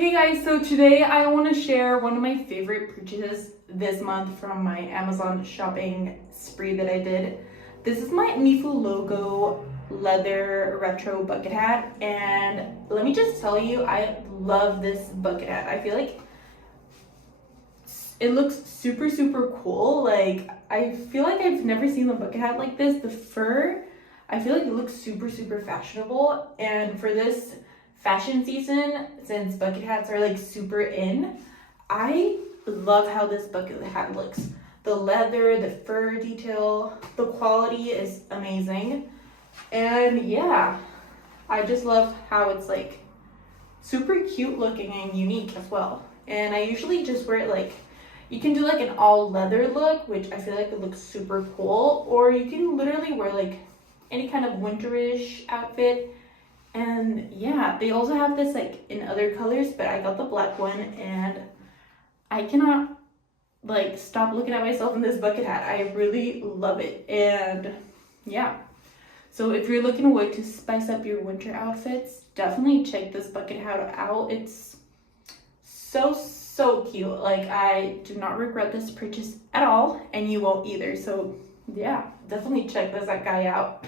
Hey guys, so today I want to share one of my favorite purchases this month from my Amazon shopping spree that I did. This is my Mifu logo leather retro bucket hat, and let me just tell you, I love this bucket hat. I feel like it looks super cool. Like, I feel like I've never seen a bucket hat like this. The fur, I feel like it looks super fashionable, and for this fashion season, since bucket hats are like super in, I love how this bucket hat looks. The leather, the fur detail, the quality is amazing. And yeah, I just love how it's like super cute looking and unique as well. And I usually just wear it like, you can do like an all leather look, which I feel like it looks super cool, or you can literally wear like any kind of winterish outfit. And yeah, they also have this like in other colors, but I got the black one and I cannot like stop looking at myself in this bucket hat. I really love it. And yeah, so if you're looking a way to spice up your winter outfits, definitely check this bucket hat out. It's so cute. Like, I do not regret this purchase at all, and you won't either. So yeah, definitely check this guy out.